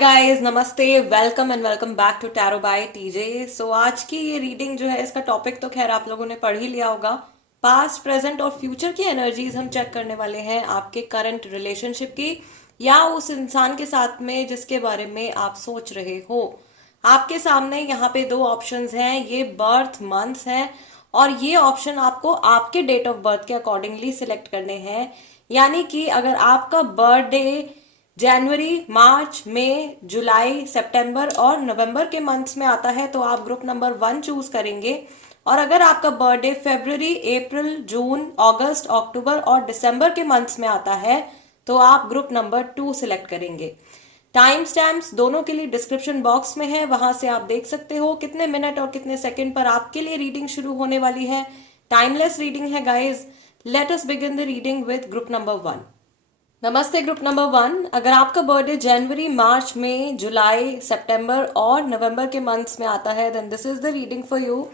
Guys, नमस्ते, welcome and welcome back to tarot by TJ. So आज की ये रीडिंग जो है, इसका टॉपिक तो खैर आप लोगों ने पढ़ ही लिया होगा। पास्ट, प्रेजेंट और फ्यूचर की एनर्जीज हम चेक करने वाले हैं आपके करंट रिलेशनशिप की, या उस इंसान के साथ में जिसके बारे में आप सोच रहे हो। आपके सामने यहाँ पे दो ऑप्शंस हैं, ये बर्थ मंथ्स हैं और ये ऑप्शन आपको आपके डेट ऑफ बर्थ के अकॉर्डिंगली सिलेक्ट करने हैं। यानी कि अगर आपका बर्थडे जनवरी, मार्च, मई, जुलाई, सितंबर और नवंबर के मंथ्स में आता है तो आप ग्रुप नंबर 1 चूज करेंगे। और अगर आपका बर्थडे फरवरी, अप्रैल, जून, अगस्त, अक्टूबर और दिसंबर के मंथ्स में आता है तो आप ग्रुप नंबर 2 सिलेक्ट करेंगे। टाइम स्टैम्प्स दोनों के लिए डिस्क्रिप्शन बॉक्स में है, वहां से आप देख सकते हो कितने मिनट और कितने सेकंड पर आपके लिए रीडिंग शुरू होने वाली है। टाइमलेस रीडिंग है guys. Let us begin the reading with group number 1। नमस्ते ग्रुप नंबर 1। अगर आपका बर्थडे जनवरी, मार्च, मई, जुलाई, सितंबर और नवंबर के मंथ्स में आता है then this is the reading for you.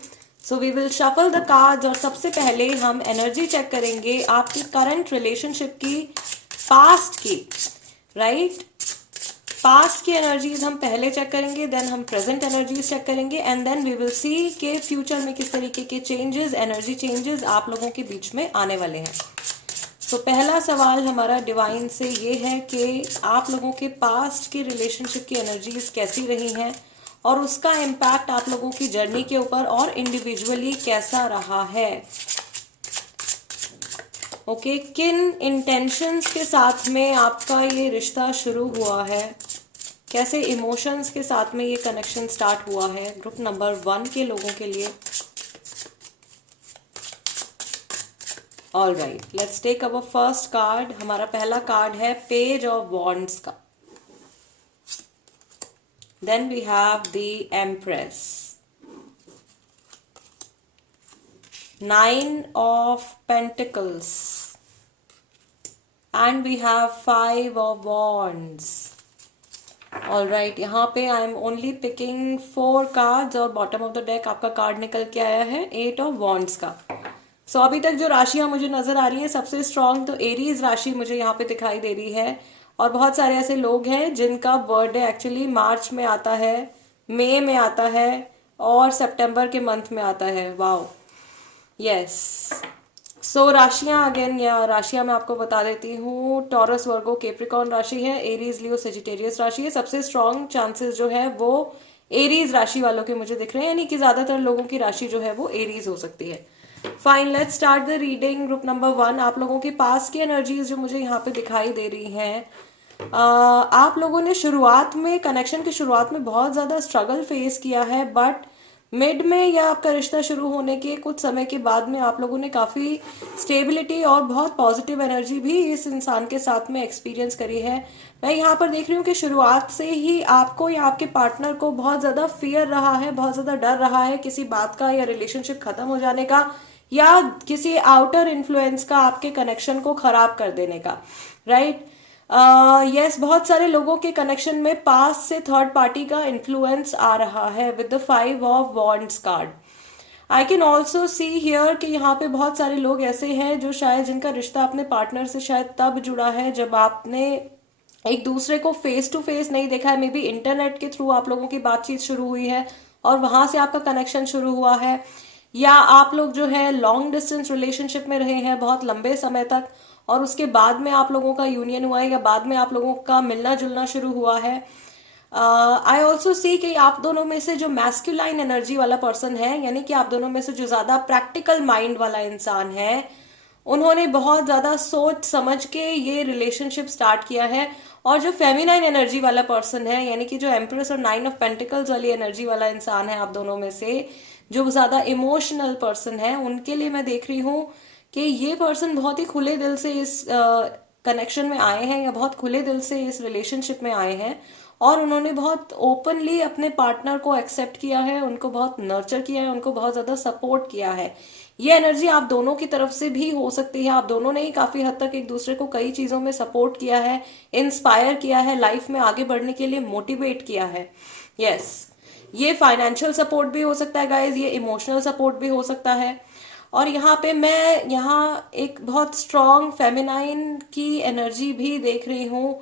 So we will shuffle the cards और सबसे पहले हम एनर्जी चेक करेंगे आपकी करंट रिलेशनशिप की, पास्ट की, राइट। पास्ट की एनर्जीज हम पहले चेक करेंगे, देन हम प्रेजेंट एनर्जीज चेक करेंगे and then we will see के फ्यूचर में किस तरीके के चेंजेस, एनर्जी चेंजेस आप लोगों के बीच में आने वाले हैं। तो पहला सवाल हमारा डिवाइन से ये है कि आप लोगों के पास्ट की रिलेशनशिप की एनर्जीज कैसी रही हैं और उसका इम्पैक्ट आप लोगों की जर्नी के ऊपर और इंडिविजुअली कैसा रहा है। ओके, किन इंटेंशंस के साथ में आपका ये रिश्ता शुरू हुआ है, कैसे इमोशंस के साथ में ये कनेक्शन स्टार्ट हुआ है ग्रुप नंबर 1 के लोगों के लिए। All right, let's take our first card. हमारा पहला कार्ड है पेज ऑफ वॉन्ड्स का। Then we have the empress, 9 of pentacles and we have 5 of wands. All right, यहाँ पे I am only picking 4 cards और बॉटम ऑफ द डेक आपका card निकल के आया है 8 ऑफ वॉन्ड्स का। सो अभी तक जो राशियां मुझे नजर आ रही है सबसे स्ट्रांग तो एरीज राशि मुझे यहाँ पे दिखाई दे रही है। और बहुत सारे ऐसे लोग हैं जिनका बर्थडे एक्चुअली मार्च में आता है, मई में आता है और सितंबर के मंथ में आता है। Wow, yes. सो राशियां अगेन, या राशियां मैं आपको बता देती हूँ। टॉरस, वर्गो, कैप्रिकॉर्न राशि है, एरीज, लियो, सेजिटेरियस राशि है। सबसे स्ट्रांग चांसेस जो है वो एरीज राशि वालों के मुझे दिख रहे हैं, यानी कि ज्यादातर लोगों की राशि जो है वो एरीज हो सकती है। Fine, let's start the reading. Group number 1, आप लोगों के पास की एनर्जीज जो मुझे यहाँ पे दिखाई दे रही हैं, आप लोगों ने शुरुआत में, कनेक्शन की शुरुआत में बहुत ज़्यादा स्ट्रगल फेस किया है, बट मिड में या आपका रिश्ता शुरू होने के कुछ समय के बाद में आप लोगों ने काफ़ी स्टेबिलिटी और बहुत पॉजिटिव एनर्जी भी इस इंसान के साथ में एक्सपीरियंस करी है। मैं यहाँ पर देख रही हूँ कि शुरुआत से ही आपको या आपके पार्टनर को बहुत ज़्यादा फियर रहा है, बहुत ज़्यादा डर रहा है किसी बात का, या रिलेशनशिप खत्म हो जाने का, या किसी आउटर इन्फ्लुएंस का आपके कनेक्शन को खराब कर देने का, राइट। यस, बहुत सारे लोगों के कनेक्शन में पास से थर्ड पार्टी का इन्फ्लुएंस आ रहा है with the 5 of wands card. I can also see here कि यहाँ पे बहुत सारे लोग ऐसे हैं जो शायद, जिनका रिश्ता अपने पार्टनर से शायद तब जुड़ा है जब आपने एक दूसरे को फेस टू फेस नहीं देखा है। मे बी इंटरनेट के थ्रू आप लोगों की बातचीत शुरू हुई है और वहां से आपका कनेक्शन शुरू हुआ है, या आप लोग जो है लॉन्ग डिस्टेंस रिलेशनशिप में रहे हैं बहुत लंबे समय तक और उसके बाद में आप लोगों का यूनियन हुआ है, या बाद में आप लोगों का मिलना जुलना शुरू हुआ है। आई ऑल्सो सी कि आप दोनों में से जो मैस्कुलाइन एनर्जी वाला पर्सन है, यानी कि आप दोनों में से जो ज्यादा प्रैक्टिकल माइंड वाला इंसान है, उन्होंने बहुत ज़्यादा सोच समझ के ये रिलेशनशिप स्टार्ट किया है। और जो फेमिनाइन एनर्जी वाला पर्सन है, यानी कि जो एम्प्रेस और 9 ऑफ पेंटिकल्स वाली एनर्जी वाला इंसान है आप दोनों में से, जो ज़्यादा इमोशनल पर्सन है, उनके लिए मैं देख रही हूँ कि ये पर्सन बहुत ही खुले दिल से इस कनेक्शन में आए हैं, या बहुत खुले दिल से इस रिलेशनशिप में आए हैं और उन्होंने बहुत ओपनली अपने पार्टनर को एक्सेप्ट किया है, उनको बहुत नर्चर किया है, उनको बहुत ज़्यादा सपोर्ट किया है। ये एनर्जी आप दोनों की तरफ से भी हो सकती है। आप दोनों ने ही काफ़ी हद तक एक दूसरे को कई चीज़ों में सपोर्ट किया है, इंस्पायर किया है, लाइफ में आगे बढ़ने के लिए मोटिवेट किया है। यस, ये फाइनेंशियल सपोर्ट भी हो सकता है गाइज, ये इमोशनल सपोर्ट भी हो सकता है। और यहाँ पे मैं यहाँ एक बहुत स्ट्रॉन्ग फेमिनाइन की एनर्जी भी देख रही हूँ।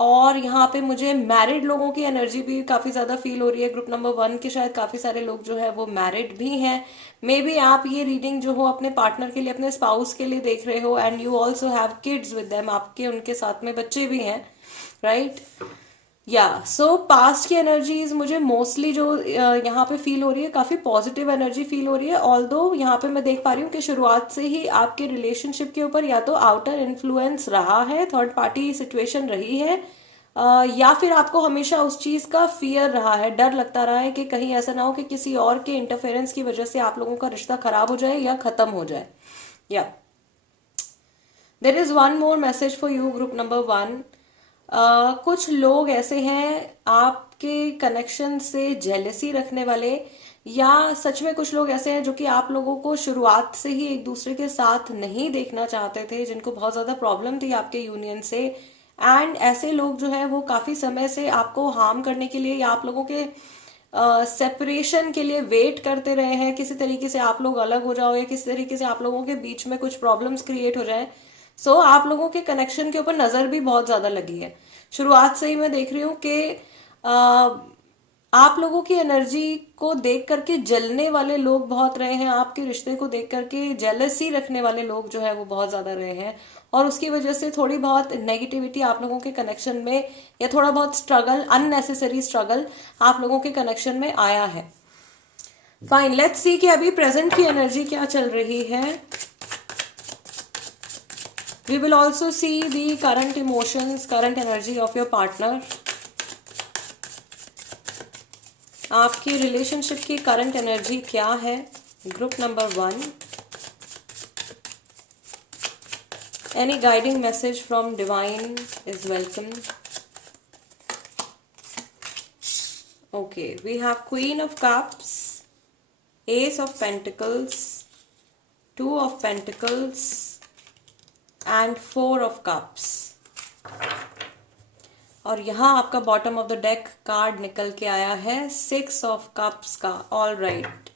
और यहाँ पे मुझे मैरिड लोगों की एनर्जी भी काफ़ी ज़्यादा फील हो रही है। ग्रुप नंबर 1 के शायद काफ़ी सारे लोग जो है वो मैरिड भी हैं। मे बी आप ये रीडिंग जो हो अपने पार्टनर के लिए, अपने स्पाउस के लिए देख रहे हो, and you also have kids with them, आपके उनके साथ में बच्चे भी हैं, राइट। या सो पास्ट की एनर्जीज मुझे मोस्टली जो यहाँ पे फील हो रही है, काफ़ी पॉजिटिव एनर्जी फील हो रही है। ऑल्दो यहाँ पे मैं देख पा रही हूँ कि शुरुआत से ही आपके रिलेशनशिप के ऊपर या तो आउटर इन्फ्लुएंस रहा है, थर्ड पार्टी सिचुएशन रही है, या फिर आपको हमेशा उस चीज़ का फियर रहा है, डर लगता रहा है कि कहीं ऐसा ना हो कि किसी और के इंटरफेरेंस की वजह से आप लोगों का रिश्ता खराब हो जाए या ख़त्म हो जाए। या there is one more message for you group number 1। कुछ लोग ऐसे हैं आपके कनेक्शन से जेलेसी रखने वाले, या सच में कुछ लोग ऐसे हैं जो कि आप लोगों को शुरुआत से ही एक दूसरे के साथ नहीं देखना चाहते थे, जिनको बहुत ज़्यादा प्रॉब्लम थी आपके यूनियन से। एंड ऐसे लोग जो है वो काफ़ी समय से आपको हार्म करने के लिए या आप लोगों के सेपरेशन के लिए वेट करते रहे हैं, किसी तरीके से आप लोग अलग हो जाओ या किसी तरीके से आप लोगों के बीच में कुछ प्रॉब्लम्स क्रिएट हो जाए। सो आप लोगों के कनेक्शन के ऊपर नज़र भी बहुत ज़्यादा लगी है। शुरुआत से ही मैं देख रही हूँ कि आप लोगों की एनर्जी को देख करके जलने वाले लोग बहुत रहे हैं, आपके रिश्ते को देख करके जेलसी रखने वाले लोग जो है वो बहुत ज़्यादा रहे हैं, और उसकी वजह से थोड़ी बहुत नेगेटिविटी आप लोगों के कनेक्शन में, या थोड़ा बहुत स्ट्रगल, अननेसेसरी स्ट्रगल आप लोगों के कनेक्शन में आया है। फाइन, लेट्स सी कि अभी प्रेजेंट की एनर्जी क्या चल रही है। We will also see the current emotions, current energy of your partner. आपकी रिलेशनशिप की करंट एनर्जी क्या है group number 1। Any guiding message from divine is welcome. Okay, we have Queen of Cups, Ace of Pentacles, Two of Pentacles and 4 of cups, और यहाँ आपका bottom of the deck card निकल के आया है 6 of cups का। All right,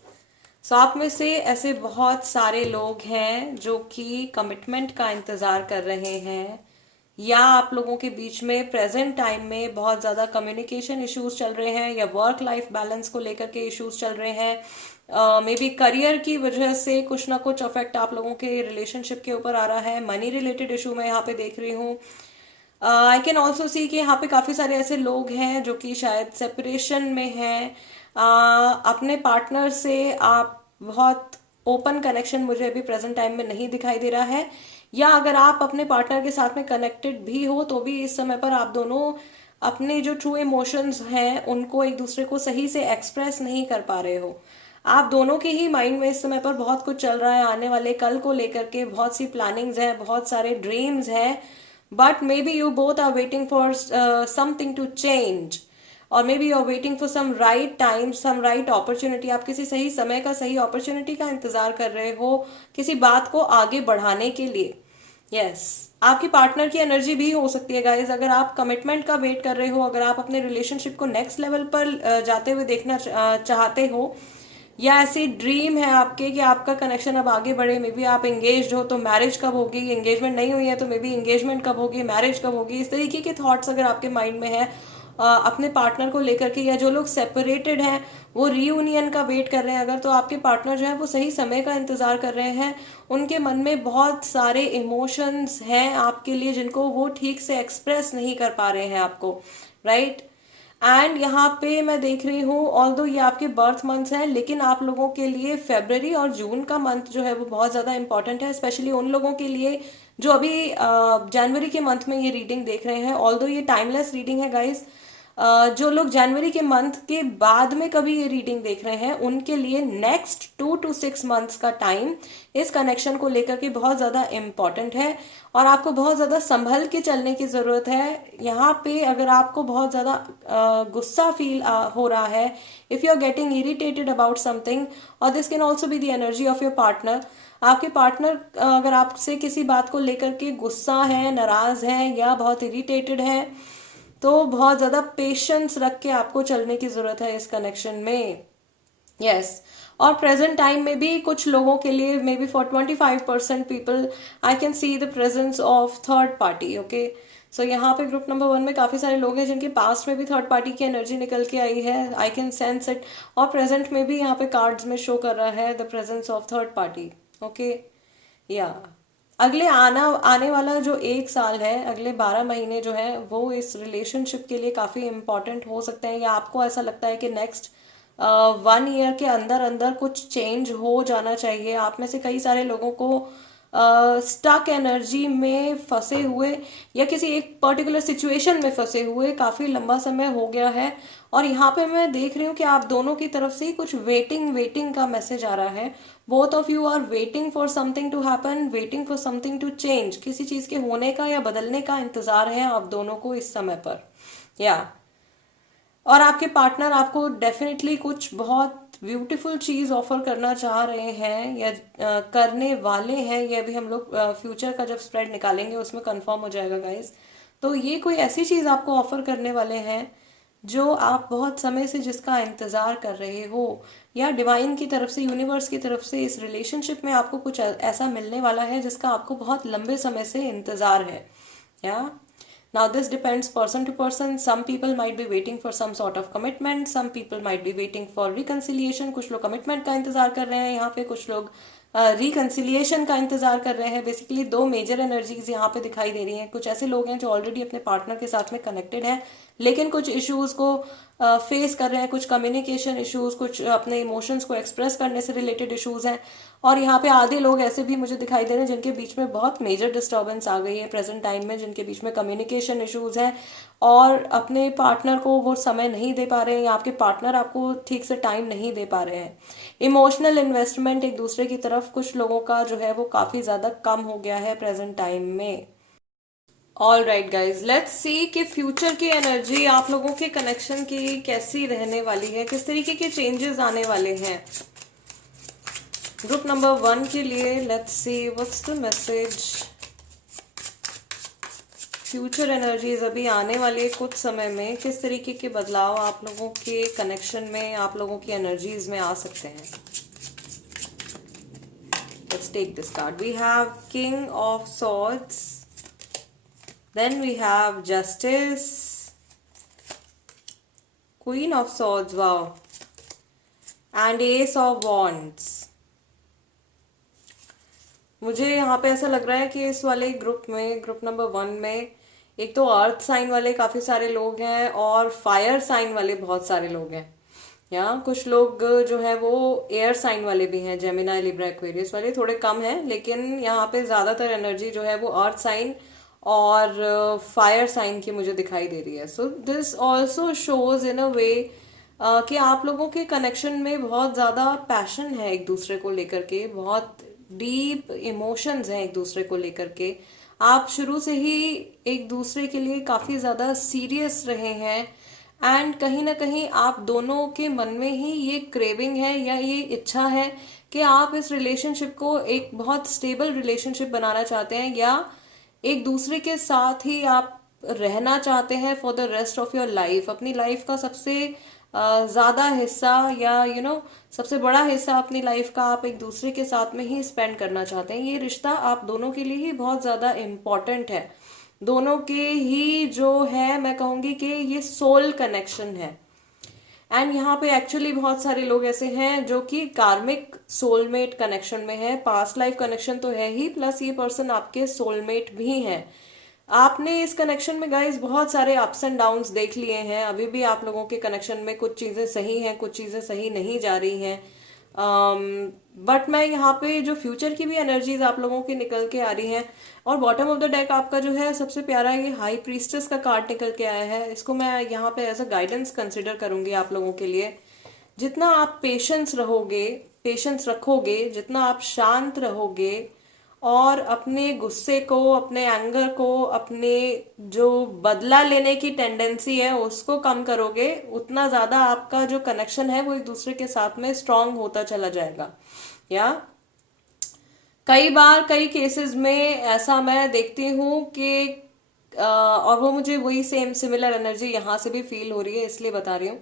सो आप में से ऐसे बहुत सारे लोग हैं जो कि कमिटमेंट का इंतज़ार कर रहे हैं, या आप लोगों के बीच में प्रेजेंट टाइम में बहुत ज़्यादा कम्युनिकेशन इश्यूज चल रहे हैं, या वर्क लाइफ बैलेंस को लेकर के इश्यूज चल रहे हैं। मे बी करियर की वजह से कुछ ना कुछ अफेक्ट आप लोगों के रिलेशनशिप के ऊपर आ रहा है। मनी रिलेटेड इशू मैं यहाँ पे देख रही हूँ। आई कैन ऑल्सो सी कि यहाँ पे काफ़ी सारे ऐसे लोग हैं जो कि शायद सेपरेशन में हैं। अपने पार्टनर से आप बहुत ओपन कनेक्शन मुझे अभी प्रेजेंट टाइम में नहीं दिखाई दे रहा है, या अगर आप अपने पार्टनर के साथ में कनेक्टेड भी हो तो भी इस समय पर आप दोनों अपने जो ट्रू इमोशंस हैं उनको एक दूसरे को सही से एक्सप्रेस नहीं कर पा रहे हो। आप दोनों के ही माइंड में इस समय पर बहुत कुछ चल रहा है, आने वाले कल को लेकर के बहुत सी प्लानिंग्स हैं, बहुत सारे ड्रीम्स हैं, but maybe you both are waiting for something to change, और maybe you are waiting for some right time, some right opportunity. आप किसी सही समय का, सही अपॉर्चुनिटी का इंतजार कर रहे हो किसी बात को आगे बढ़ाने के लिए। यस, आपकी पार्टनर की एनर्जी भी हो सकती है गाइज। अगर आप कमिटमेंट का वेट कर रहे हो, अगर आप अपने रिलेशनशिप को नेक्स्ट लेवल पर जाते हुए देखना चाहते हो, या ऐसी ड्रीम है आपके कि आपका कनेक्शन अब आगे बढ़े, मे बी आप एंगेज्ड हो तो मैरिज कब होगी, एंगेजमेंट नहीं हुई है तो मे बी एंगेजमेंट कब होगी, मैरिज कब होगी, इस तरीके के थॉट्स अगर आपके माइंड में है अपने पार्टनर को लेकर के, या जो लोग सेपरेटेड हैं वो रीयूनियन का वेट कर रहे हैं अगर, तो आपके पार्टनर जो है वो सही समय का इंतज़ार कर रहे हैं। उनके मन में बहुत सारे इमोशंस हैं आपके लिए जिनको वो ठीक से एक्सप्रेस नहीं कर पा रहे हैं आपको, राइट। एंड यहाँ पे मैं देख रही हूँ, ऑल्दो ये आपके बर्थ मंथ्स हैं, लेकिन आप लोगों के लिए फरवरी और जून का मंथ जो है वो बहुत ज़्यादा इंपॉर्टेंट है, स्पेशली उन लोगों के लिए जो अभी जनवरी के मंथ में ये रीडिंग देख रहे हैं। ऑल्दो ये टाइमलेस रीडिंग है गाइस। जो लोग जनवरी के मंथ के बाद में कभी ये रीडिंग देख रहे हैं उनके लिए नेक्स्ट 2 to 6 मंथ्स का टाइम इस कनेक्शन को लेकर के बहुत ज़्यादा इम्पॉर्टेंट है, और आपको बहुत ज़्यादा संभल के चलने की ज़रूरत है। यहाँ पे अगर आपको बहुत ज़्यादा गुस्सा फील हो रहा है, if you are getting irritated about something, और this can also be the energy of your partner. आपके पार्टनर अगर आपसे किसी बात को लेकर के गुस्सा है, नाराज़ है, या बहुत इरिटेटेड है, तो बहुत ज़्यादा पेशेंस रख के आपको चलने की ज़रूरत है इस कनेक्शन में। यस, और प्रेजेंट टाइम में भी कुछ लोगों के लिए, maybe for 25% people, I can see the presence of third party. Okay, so यहाँ पे ग्रुप नंबर 1 में काफी सारे लोग हैं जिनके पास्ट में भी थर्ड पार्टी की एनर्जी निकल के आई है, आई कैन सेंस इट। और प्रेजेंट में भी यहाँ पे कार्ड्स में शो कर रहा है the presence of third party. Okay, या अगले आने वाला जो 1 साल है, अगले 12 महीने जो है वो इस रिलेशनशिप के लिए काफी इम्पोर्टेंट हो सकते हैं, या आपको ऐसा लगता है कि नेक्स्ट 1 ईयर के अंदर अंदर कुछ चेंज हो जाना चाहिए। आप में से कई सारे लोगों को स्टक एनर्जी में फंसे हुए या किसी एक पर्टिकुलर सिचुएशन में फंसे हुए काफी लंबा समय हो गया है। और यहाँ पे मैं देख रही हूँ कि आप दोनों की तरफ से ही कुछ वेटिंग वेटिंग का मैसेज आ रहा है। Both of you are waiting for something to happen, waiting for something to change. किसी चीज के होने का या बदलने का इंतजार है आप दोनों को इस समय पर, या और आपके पार्टनर आपको डेफिनेटली कुछ बहुत ब्यूटीफुल चीज ऑफर करना चाह रहे हैं या करने वाले हैं। ये अभी हम लोग फ्यूचर का जब स्प्रेड निकालेंगे उसमें कंफर्म हो जाएगा गाइस। तो ये कोई ऐसी चीज आपको ऑफर करने वाले हैं जो आप बहुत समय से जिसका इंतजार कर रहे हो, या डिवाइन की तरफ से, यूनिवर्स की तरफ से इस रिलेशनशिप में आपको कुछ ऐसा मिलने वाला है जिसका आपको बहुत लंबे समय से इंतजार है। या now this depends person to person. Some people might be waiting for some sort of commitment, some people might be waiting for reconciliation. कुछ लोग कमिटमेंट का इंतजार कर रहे हैं यहाँ पे, कुछ लोग रिकन्सिलिएशन का इंतजार कर रहे हैं। बेसिकली 2 मेजर एनर्जीज यहाँ पे दिखाई दे रही हैं। कुछ ऐसे लोग हैं जो ऑलरेडी अपने पार्टनर के साथ में कनेक्टेड हैं लेकिन कुछ इश्यूज को फेस कर रहे हैं, कुछ कम्युनिकेशन इश्यूज, कुछ अपने इमोशंस को एक्सप्रेस करने से रिलेटेड इश्यूज हैं। और यहाँ पे आधे लोग ऐसे भी मुझे दिखाई दे रहे हैं जिनके बीच में बहुत मेजर डिस्टर्बेंस आ गई है प्रेजेंट टाइम में, जिनके बीच में कम्युनिकेशन इश्यूज हैं और अपने पार्टनर को वो समय नहीं दे पा रहे हैं, या आपके पार्टनर आपको ठीक से टाइम नहीं दे पा रहे हैं। इमोशनल इन्वेस्टमेंट एक दूसरे की तरफ कुछ लोगों का जो है वो काफी ज्यादा कम हो गया है प्रेजेंट टाइम में। All right guys, let's see कि फ्यूचर की एनर्जी आप लोगों के कनेक्शन की कैसी रहने वाली है, किस तरीके के चेंजेस आने वाले हैं ग्रुप नंबर 1 के लिए। Let's see what's the message. Future energies अभी आने वाले कुछ समय में किस तरीके के बदलाव आप लोगों के कनेक्शन में, आप लोगों की एनर्जीज में आ सकते हैं। Let's take this card. We have king of swords, then we have justice, queen of swords, wow, and ace of wands। मुझे यहाँ पे ऐसा लग रहा है कि इस वाले ग्रुप में, ग्रुप नंबर 1 में, एक तो अर्थ साइन वाले काफी सारे लोग हैं और फायर साइन वाले बहुत सारे लोग हैं। यहाँ कुछ लोग जो है वो एयर साइन वाले भी हैं, जेमिनाई, लिब्रा, एक्वेरियस वाले थोड़े कम हैं, लेकिन यहाँ पे ज्यादातर एनर्जी जो है वो अर्थ साइन और फायर साइन की मुझे दिखाई दे रही है। So this also shows in a way कि आप लोगों के कनेक्शन में बहुत ज्यादा पैशन है एक दूसरे को लेकर के, बहुत डीप इमोशंस हैं एक दूसरे को लेकर के। आप शुरू से ही एक दूसरे के लिए काफी ज्यादा सीरियस रहे हैं एंड कहीं ना कहीं आप दोनों के मन में ही ये क्रेविंग है या ये इच्छा है कि आप इस रिलेशनशिप को एक बहुत स्टेबल रिलेशनशिप बनाना चाहते हैं, या एक दूसरे के साथ ही आप रहना चाहते हैं for the rest of your life. अपनी लाइफ का सबसे ज्यादा हिस्सा या सबसे बड़ा हिस्सा अपनी लाइफ का आप एक दूसरे के साथ में ही स्पेंड करना चाहते हैं। ये रिश्ता आप दोनों के लिए ही बहुत ज्यादा इम्पोर्टेंट है, दोनों के ही जो है, मैं कहूंगी कि ये सोल कनेक्शन है। एंड यहाँ पे एक्चुअली बहुत सारे लोग ऐसे हैं जो कि कार्मिक सोलमेट कनेक्शन में है। पास्ट लाइफ कनेक्शन तो है ही, प्लस ये पर्सन आपके सोलमेट भी हैं। आपने इस कनेक्शन में गाइस बहुत सारे अप्स एंड डाउन्स देख लिए हैं। अभी भी आप लोगों के कनेक्शन में कुछ चीजें सही हैं, कुछ चीजें सही नहीं जा रही हैं। बट मैं यहाँ पे जो फ्यूचर की भी एनर्जीज आप लोगों की निकल के आ रही हैं, और बॉटम ऑफ द डेक आपका जो है सबसे प्यारा ये हाई प्रीस्टेस का कार्ड निकल के आया है। इसको मैं यहाँ पे एज अ गाइडेंस कंसिडर करूंगी आप लोगों के लिए। जितना आप पेशेंस रहोगे, पेशेंस रखोगे, जितना आप शांत रहोगे और अपने गुस्से को, अपने एंगर को, अपने जो बदला लेने की टेंडेंसी है उसको कम करोगे, उतना ज्यादा आपका जो कनेक्शन है वो एक दूसरे के साथ में स्ट्रांग होता चला जाएगा। या कई बार कई केसेस में ऐसा मैं देखती हूँ कि और वो मुझे वही सेम सिमिलर एनर्जी यहाँ से भी फील हो रही है, इसलिए बता रही हूँ।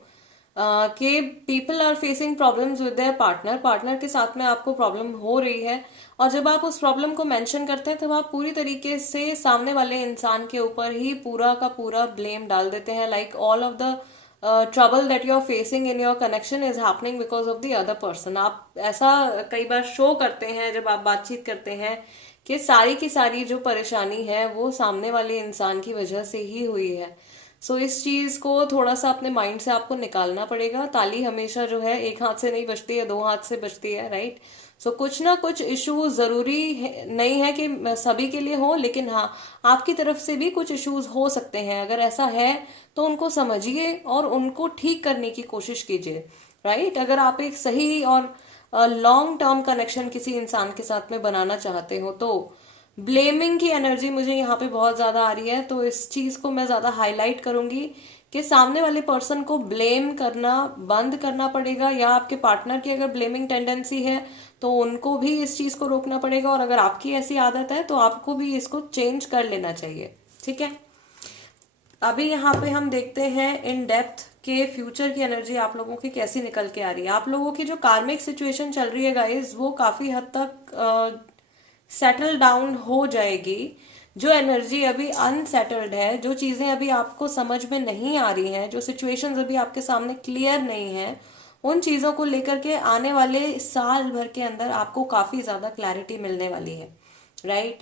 कि people are facing problems with their partner, partner के साथ में आपको प्रॉब्लम हो रही है, और जब आप उस प्रॉब्लम को मेंशन करते हैं तब आप पूरी तरीके से सामने वाले इंसान के ऊपर ही पूरा का पूरा ब्लेम डाल देते हैं, like all of the trouble that you are facing in your connection is happening because of the other person. आप ऐसा कई बार शो करते हैं जब आप बातचीत करते हैं कि सारी की सारी जो परेशानी है वो सामने वाले इंसान की वजह से ही हुई है। सो इस चीज को थोड़ा सा अपने माइंड से आपको निकालना पड़ेगा। ताली हमेशा जो है एक हाथ से नहीं बजती है, दो हाथ से बजती है, राइट। सो कुछ ना कुछ इश्यूज जरूरी नहीं है कि सभी के लिए हो, लेकिन हाँ आपकी तरफ से भी कुछ इश्यूज हो सकते हैं। अगर ऐसा है तो उनको समझिए और उनको ठीक करने की कोशिश कीजिए, राइट। अगर आप एक सही और लॉन्ग टर्म कनेक्शन किसी इंसान के साथ में बनाना चाहते हो तो ब्लेमिंग की एनर्जी मुझे यहाँ पे बहुत ज्यादा आ रही है, तो इस चीज को मैं ज्यादा हाईलाइट करूंगी कि सामने वाले पर्सन को ब्लेम करना बंद करना पड़ेगा, या आपके पार्टनर की अगर ब्लेमिंग टेंडेंसी है तो उनको भी इस चीज को रोकना पड़ेगा, और अगर आपकी ऐसी आदत है तो आपको भी इसको चेंज कर लेना चाहिए, ठीक है। अभी यहाँ पे हम देखते हैं इन डेप्थ के फ्यूचर की एनर्जी आप लोगों की कैसी निकल के आ रही है। आप लोगों की जो कार्मिक सिचुएशन चल रही है गाइस, वो काफी हद तक सेटल डाउन हो जाएगी। जो एनर्जी अभी अनसेटल्ड है, जो चीजें अभी आपको समझ में नहीं आ रही हैं, जो सिचुएशंस अभी आपके सामने क्लियर नहीं है, उन चीजों को लेकर के आने वाले साल भर के अंदर आपको काफी ज्यादा क्लैरिटी मिलने वाली है, राइट।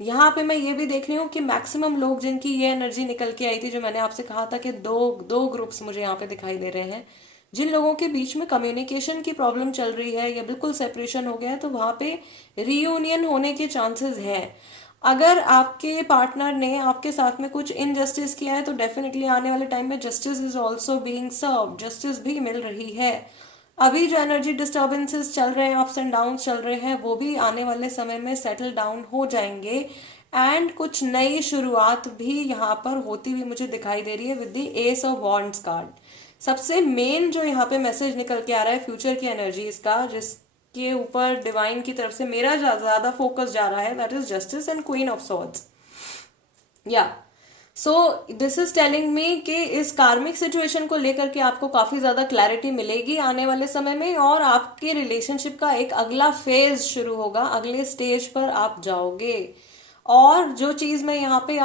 यहाँ पे मैं ये भी देख रही हूँ कि मैक्सिमम लोग जिनकी ये एनर्जी निकल के आई थी, जो मैंने आपसे कहा था कि दो दो ग्रुप्स मुझे यहाँ पे दिखाई दे रहे हैं, जिन लोगों के बीच में कम्युनिकेशन की प्रॉब्लम चल रही है या बिल्कुल सेपरेशन हो गया है, तो वहां पे रीयूनियन होने के चांसेस हैं। अगर आपके पार्टनर ने आपके साथ में कुछ इनजस्टिस किया है तो डेफिनेटली आने वाले टाइम में justice is also being served, justice भी मिल रही है। अभी जो एनर्जी डिस्टर्बेंसेस चल रहे हैं, अप्स एंड डाउन चल रहे हैं, वो भी आने वाले समय में सेटल डाउन हो जाएंगे, एंड कुछ नई शुरुआत भी यहाँ पर होती हुई मुझे दिखाई दे रही है with the S of wands card. सबसे मेन जो यहाँ पे मैसेज निकल के आ रहा है फ्यूचर की एनर्जीज का, जिसके ऊपर डिवाइन की तरफ से मेरा ज्यादा फोकस जा रहा है, that is justice and queen of swords. या so this is telling me कि इस कार्मिक सिचुएशन को लेकर के आपको काफी ज्यादा क्लैरिटी मिलेगी आने वाले समय में, और आपके रिलेशनशिप का एक अगला फेज शुरू होगा, अगले स्टेज पर आप जाओगे। और जो चीज मैं यहाँ पे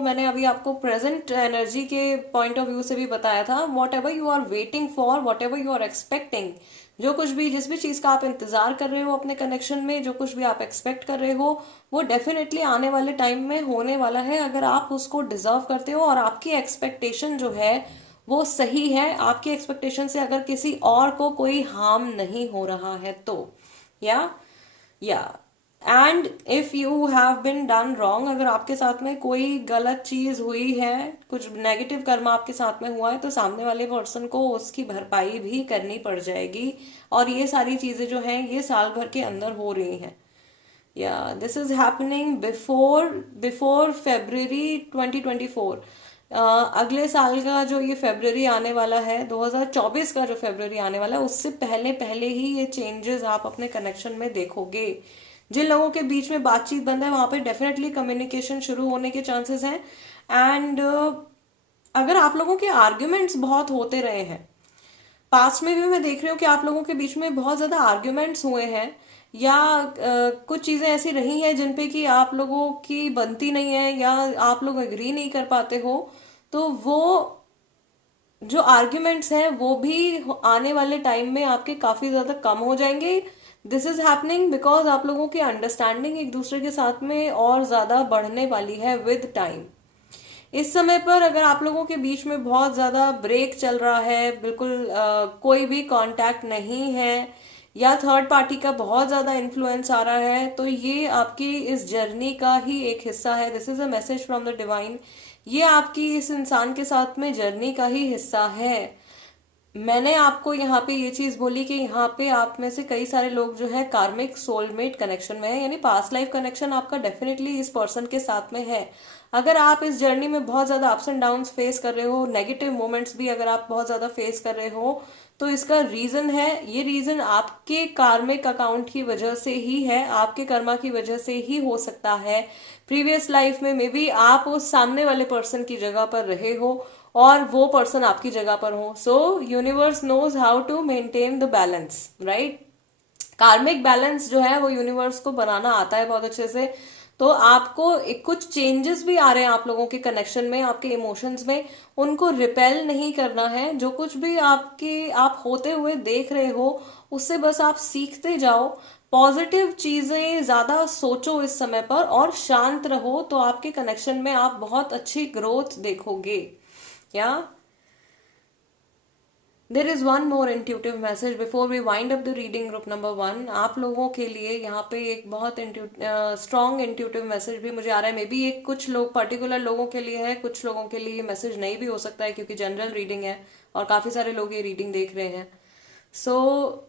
मैंने अभी आपको प्रेजेंट एनर्जी के पॉइंट ऑफ व्यू से भी बताया था, whatever you are waiting for, whatever you are expecting, जो कुछ भी जिस भी चीज का आप इंतजार कर रहे हो अपने कनेक्शन में, जो कुछ भी आप एक्सपेक्ट कर रहे हो, वो डेफिनेटली आने वाले टाइम में होने वाला है, अगर आप उसको डिजर्व करते हो और आपकी एक्सपेक्टेशन जो है वो सही है। आपकी एक्सपेक्टेशन से अगर किसी और को कोई हार्म नहीं हो रहा है तो या and if you have been done wrong, अगर आपके साथ में कोई गलत चीज हुई है, कुछ नेगेटिव कर्म आपके साथ में हुआ है, तो सामने वाले पर्सन को उसकी भरपाई भी करनी पड़ जाएगी। और ये सारी चीजें जो हैं ये साल भर के अंदर हो रही हैं। या this is happening before February 2024। अगले साल का जो ये फेब्रुअरी आने वाला है, 2024 का जो फेब्रुअरी आने वाला है, उससे पहले पहले ही ये चेंजेस आप अपने कनेक्शन में देखोगे। जिन लोगों के बीच में बातचीत बंद है वहां पे डेफिनेटली कम्युनिकेशन शुरू होने के चांसेस हैं। एंड अगर आप लोगों के आर्ग्यूमेंट्स बहुत होते रहे हैं, पास्ट में भी मैं देख रही हूँ कि आप लोगों के बीच में बहुत ज्यादा आर्ग्यूमेंट्स हुए हैं, या कुछ चीजें ऐसी रही हैं जिन पे कि आप लोगों की बनती नहीं है या आप लोग एग्री नहीं कर पाते हो, तो वो जो आर्ग्यूमेंट्स हैं वो भी आने वाले टाइम में आपके काफी ज्यादा कम हो जाएंगे। दिस इज हैपनिंग बिकॉज आप लोगों की अंडरस्टैंडिंग एक दूसरे के साथ में और ज्यादा बढ़ने वाली है विद टाइम। इस समय पर अगर आप लोगों के बीच में बहुत ज्यादा ब्रेक चल रहा है, बिल्कुल कोई भी कांटेक्ट नहीं है, या थर्ड पार्टी का बहुत ज्यादा इन्फ्लुएंस आ रहा है, तो ये आपकी इस जर्नी का ही एक हिस्सा है। This is a message from the divine. ये आपकी इस इंसान के साथ में जर्नी का ही हिस्सा है। मैंने आपको यहाँ पे ये चीज बोली कि यहाँ पे आप में से कई सारे लोग जो है कार्मिक सोलमेट कनेक्शन में है, यानी पास्ट लाइफ कनेक्शन आपका डेफिनेटली इस पर्सन के साथ में है। अगर आप इस जर्नी में बहुत ज़्यादा अप्स एंड डाउन्स फेस कर रहे हो, नेगेटिव मोमेंट्स भी अगर आप बहुत ज़्यादा फेस कर रहे हो, तो इसका रीज़न है, ये रीज़न आपके कार्मिक अकाउंट की वजह से ही है, आपके कर्मा की वजह से ही हो सकता है। प्रीवियस लाइफ में मे बी आप उस सामने वाले पर्सन की जगह पर रहे हो और वो पर्सन आपकी जगह पर हो। So universe knows how to maintain the balance, right. Karmic balance जो है वो यूनिवर्स को बनाना आता है बहुत अच्छे से। तो आपको कुछ चेंजेस भी आ रहे हैं आप लोगों के कनेक्शन में, आपके इमोशंस में, उनको रिपेल नहीं करना है। जो कुछ भी आप होते हुए देख रहे हो उससे बस आप सीखते जाओ, पॉजिटिव चीजें ज्यादा सोचो इस समय पर और शांत रहो, तो आपके कनेक्शन में आप बहुत अच्छी ग्रोथ देखोगे। Yeah there is one more intuitive message before we wind up the reading group number 1। आप लोगों के लिए यहाँ पे एक बहुत स्ट्रॉन्ग इंट्यूटिव मैसेज भी मुझे आ रहा है। मे बी एक कुछ लोग पर्टिकुलर लोगों के लिए है, कुछ लोगों के लिए मैसेज नहीं भी हो सकता है क्योंकि जनरल रीडिंग है और काफी सारे लोग ये रीडिंग देख रहे हैं। सो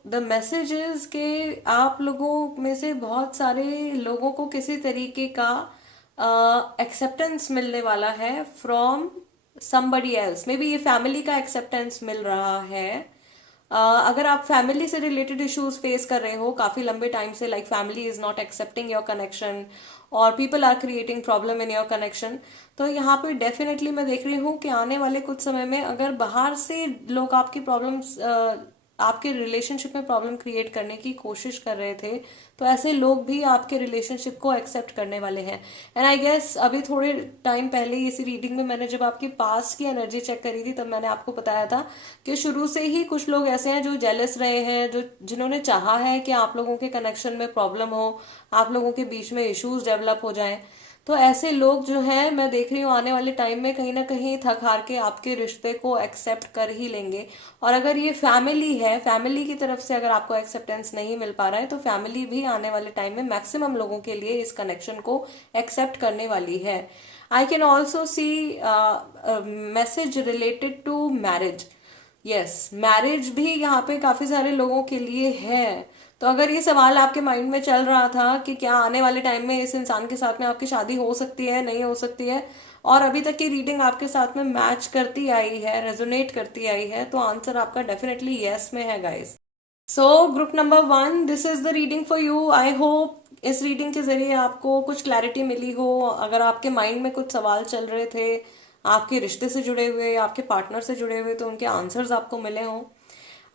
द मैसेज इज के आप लोगों में से बहुत सारे लोगों को किसी तरीके का एक्सेप्टेंस मिलने वाला है from somebody else। May be ये फैमिली का एक्सेप्टेंस मिल रहा है। अगर आप फैमिली से रिलेटेड इश्यूज फेस कर रहे हो काफी लंबे टाइम से, like family is not accepting your connection और people are creating problem in your connection, तो यहाँ पे डेफिनेटली मैं देख रही हूँ कि आने वाले कुछ समय में अगर बाहर से लोग आपकी प्रॉब्लम्स, आपके रिलेशनशिप में प्रॉब्लम क्रिएट करने की कोशिश कर रहे थे, तो ऐसे लोग भी आपके रिलेशनशिप को एक्सेप्ट करने वाले हैं। एंड आई गेस अभी थोड़े टाइम पहले इसी रीडिंग में मैंने जब आपकी पास्ट की एनर्जी चेक करी थी तब मैंने आपको बताया था कि शुरू से ही कुछ लोग ऐसे हैं जो जेलस रहे हैं, जो जिन्होंने चाहा है कि आप लोगों के कनेक्शन में प्रॉब्लम हो, आप लोगों के बीच में इश्यूज डेवलप हो जाएं। तो ऐसे लोग जो हैं मैं देख रही हूँ आने वाले टाइम में कहीं ना कहीं थक हार के आपके रिश्ते को एक्सेप्ट कर ही लेंगे। और अगर ये फैमिली है, फैमिली की तरफ से अगर आपको एक्सेप्टेंस नहीं मिल पा रहा है, तो फैमिली भी आने वाले टाइम में मैक्सिमम लोगों के लिए इस कनेक्शन को एक्सेप्ट करने वाली है। I can also see message related to marriage. Yes, marriage भी यहाँ पे काफी सारे लोगों के लिए है। तो अगर ये सवाल आपके माइंड में चल रहा था कि क्या आने वाले टाइम में इस इंसान के साथ में आपकी शादी हो सकती है, नहीं हो सकती है, और अभी तक की रीडिंग आपके साथ में मैच करती आई है, रेजोनेट करती आई है, तो आंसर आपका डेफिनेटली यस में है guys. So group number 1, this is the reading for you. I hope इस रीडिंग के जरिए आपको कुछ क्लैरिटी मिली हो। अगर आपके माइंड में कुछ सवाल चल रहे थे आपके रिश्ते से जुड़े हुए, आपके पार्टनर से जुड़े हुए, तो उनके आंसर्स आपको मिले हों।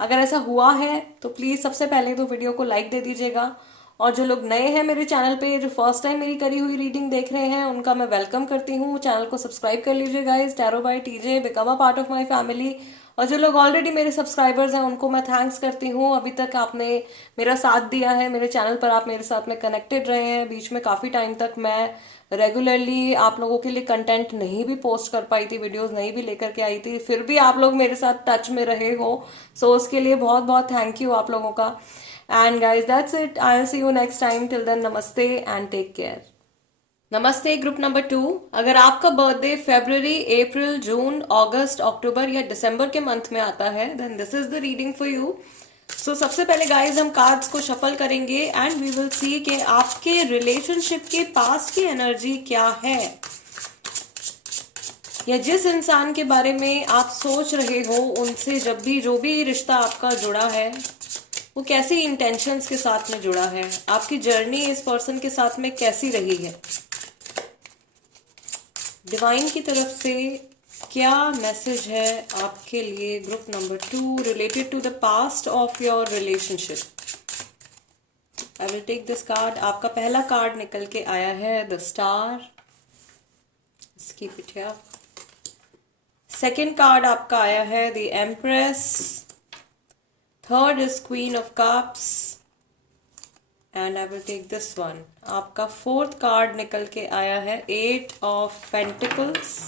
अगर ऐसा हुआ है तो प्लीज़ सबसे पहले तो वीडियो को लाइक दे दीजिएगा। और जो लोग नए हैं मेरे चैनल पे, जो फर्स्ट टाइम मेरी करी हुई रीडिंग देख रहे हैं, उनका मैं वेलकम करती हूँ। चैनल को सब्सक्राइब कर लीजिए guys, tarot by TJ, become a part of my family. और जो लोग ऑलरेडी मेरे सब्सक्राइबर्स हैं उनको मैं थैंक्स करती हूँ, अभी तक आपने मेरा साथ दिया है, मेरे चैनल पर आप मेरे साथ में कनेक्टेड रहे हैं। बीच में काफ़ी टाइम तक मैं रेगुलरली आप लोगों के लिए कंटेंट नहीं भी पोस्ट कर पाई थी, वीडियोस नहीं भी लेकर के आई थी, फिर भी आप लोग मेरे साथ टच में रहे हो। सो उसके लिए बहुत बहुत थैंक यू आप लोगों का। And guys that's it, I will see you next time. Till then नमस्ते एंड टेक केयर। नमस्ते ग्रुप नंबर 2। अगर आपका बर्थडे फरवरी, अप्रैल, जून, अगस्त, अक्टूबर या दिसंबर के मंथ में आता है, then this is the reading for you. So सबसे पहले गाइज हम कार्ड्स को शफल करेंगे एंड वी विल सी कि आपके रिलेशनशिप के पास्ट की एनर्जी क्या है, या जिस इंसान के बारे में आप सोच रहे हो उनसे जब भी जो भी रिश्ता आपका जुड़ा है वो कैसी इंटेंशंस के साथ में जुड़ा है, आपकी जर्नी इस पर्सन के साथ में कैसी रही है। डिवाइन की तरफ से क्या मैसेज है आपके लिए group number 2 related to the past of your relationship. I will take this card. आपका पहला कार्ड निकल के आया है the star, keep it here. Second card आपका आया है the empress. Third is queen of cups and I will take this one. आपका फोर्थ कार्ड निकल के आया है 8 of pentacles.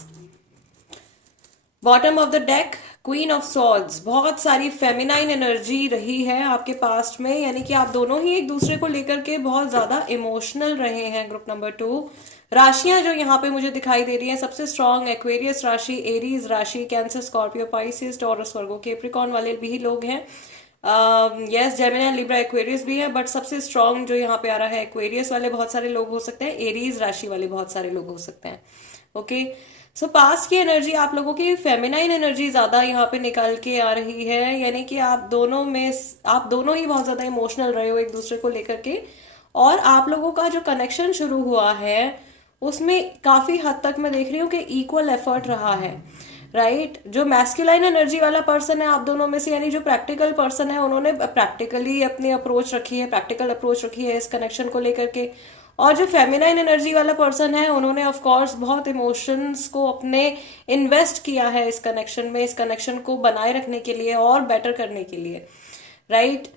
Bottom of the deck queen of swords. बहुत सारी फेमिनाइन एनर्जी रही है आपके पास्ट में, यानी कि आप दोनों ही एक दूसरे को लेकर के बहुत ज्यादा इमोशनल रहे हैं ग्रुप नंबर 2। राशियां जो यहाँ पे मुझे दिखाई दे रही हैं, सबसे स्ट्रॉन्ग एक्वेरियस राशि, एरीज राशि, कैंसर, स्कॉर्पियो, पाइसिस, टॉरस, वर्गो, कैप्रिकॉर्न वाले भी लोग हैं। यस, जेमिनी, लिब्रा, एक्वेरियस भी है, बट सबसे स्ट्रॉन्ग जो यहाँ पे आ रहा है एक्वेरियस वाले बहुत सारे लोग हो सकते हैं, एरीज राशि वाले बहुत सारे लोग हो सकते हैं। ओके। सो पास्ट की एनर्जी आप लोगों की फेमिनाइन एनर्जी ज्यादा यहाँ पे निकल के आ रही है, यानी कि आप दोनों ही बहुत ज्यादा इमोशनल रहे हो एक दूसरे को लेकर के, और आप लोगों का जो कनेक्शन शुरू हुआ है उसमें काफी हद तक मैं देख रही हूँ कि इक्वल एफर्ट रहा है, राइट। जो मैस्कुलाइन एनर्जी वाला पर्सन है आप दोनों में से, यानी जो प्रैक्टिकल पर्सन है, उन्होंने प्रैक्टिकली अपनी अप्रोच रखी है, प्रैक्टिकल अप्रोच रखी है इस कनेक्शन को लेकर के। और जो फेमिनाइन एनर्जी वाला पर्सन है उन्होंने ऑफ कोर्स बहुत इमोशंस को अपने इन्वेस्ट किया है इस कनेक्शन में, इस कनेक्शन को बनाए रखने के लिए और बेटर करने के लिए, राइट।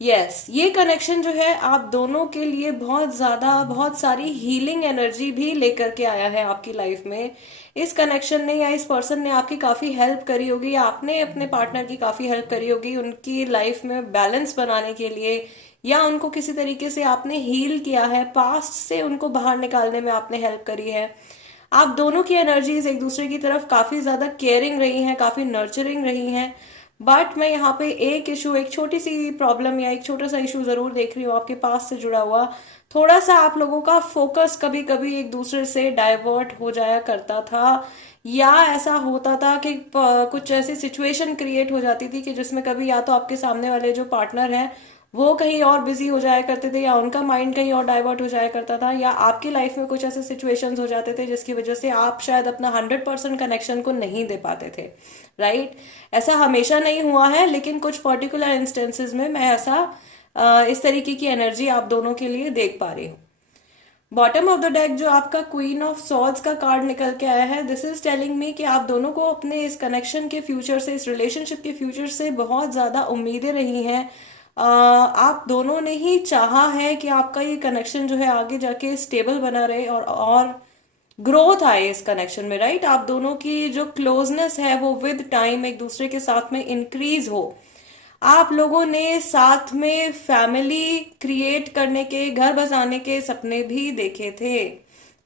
यस, ये कनेक्शन जो है आप दोनों के लिए बहुत ज्यादा, बहुत सारी हीलिंग एनर्जी भी लेकर के आया है आपकी लाइफ में। इस कनेक्शन ने या इस पर्सन ने आपकी काफी हेल्प करी होगी, या आपने अपने पार्टनर की काफी हेल्प करी होगी उनकी लाइफ में बैलेंस बनाने के लिए, या उनको किसी तरीके से आपने हील किया है, पास्ट से उनको बाहर निकालने में आपने हेल्प करी है। आप दोनों की एनर्जीज एक दूसरे की तरफ काफी ज्यादा केयरिंग रही हैं, काफी नर्चरिंग रही हैं। बट मैं यहाँ पे एक इशू, एक छोटी सी प्रॉब्लम या एक छोटा सा इशू जरूर देख रही हूँ आपके पास से जुड़ा हुआ। थोड़ा सा आप लोगों का फोकस कभी कभी एक दूसरे से डाइवर्ट हो जाया करता था, या ऐसा होता था कि कुछ ऐसी सिचुएशन क्रिएट हो जाती थी कि जिसमें कभी या तो आपके सामने वाले जो पार्टनर हैं वो कहीं और बिजी हो जाया करते थे, या उनका माइंड कहीं और डाइवर्ट हो जाया करता था, या आपकी लाइफ में कुछ ऐसे सिचुएशंस हो जाते थे जिसकी वजह से आप शायद अपना 100% कनेक्शन को नहीं दे पाते थे, राइट। ऐसा हमेशा नहीं हुआ है, लेकिन कुछ पर्टिकुलर इंस्टेंसेस में मैं ऐसा इस तरीके की एनर्जी आप दोनों के लिए देख पा रही हूँ। बॉटम ऑफ द डेक जो आपका क्वीन ऑफ सॉर्ड्स का कार्ड निकल के आया है, दिस इज टेलिंग मी कि आप दोनों को अपने इस कनेक्शन के फ्यूचर से, इस रिलेशनशिप के फ्यूचर से बहुत ज्यादा उम्मीदें रही हैं। आप दोनों ने ही चाहा है कि आपका ये कनेक्शन जो है आगे जाके स्टेबल बना रहे और ग्रोथ आए इस कनेक्शन में, राइट। आप दोनों की जो क्लोजनेस है वो विद टाइम एक दूसरे के साथ में इंक्रीज हो। आप लोगों ने साथ में फैमिली क्रिएट करने के, घर बसाने के सपने भी देखे थे,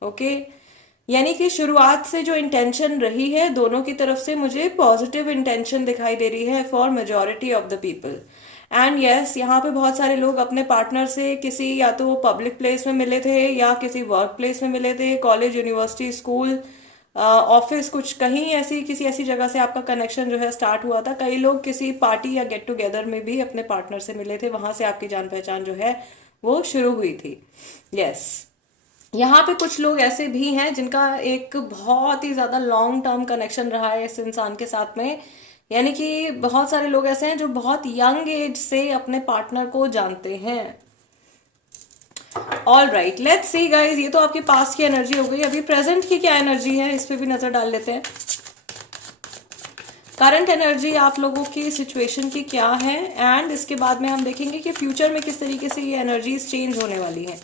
ओके। यानी कि शुरुआत से जो इंटेंशन रही है दोनों की तरफ से, मुझे पॉजिटिव इंटेंशन दिखाई दे रही है for majority of the people. And yes, यहाँ पे बहुत सारे लोग अपने पार्टनर से किसी, या तो पब्लिक प्लेस में मिले थे या किसी वर्क प्लेस में मिले थे, कॉलेज, यूनिवर्सिटी, स्कूल, ऑफिस, कुछ कहीं ऐसी, किसी ऐसी जगह से आपका कनेक्शन जो है स्टार्ट हुआ था। कई लोग किसी पार्टी या गेट टुगेदर में भी अपने पार्टनर से मिले थे, वहां से आपकी जान पहचान जो है वो शुरू हुई थी। यस, यहाँ पे कुछ लोग ऐसे भी हैं जिनका एक बहुत ही ज्यादा लॉन्ग टर्म कनेक्शन रहा है इस इंसान के साथ में, यानी कि बहुत सारे लोग ऐसे हैं जो बहुत यंग एज से अपने पार्टनर को जानते हैं। All right, let's see guys, ये तो आपके पास्ट की एनर्जी हो गई। अभी प्रेजेंट की क्या एनर्जी है इस पे भी नजर डाल लेते हैं। करंट एनर्जी आप लोगों की सिचुएशन की क्या है, एंड इसके बाद में हम देखेंगे कि फ्यूचर में किस तरीके से ये एनर्जीज चेंज होने वाली हैं।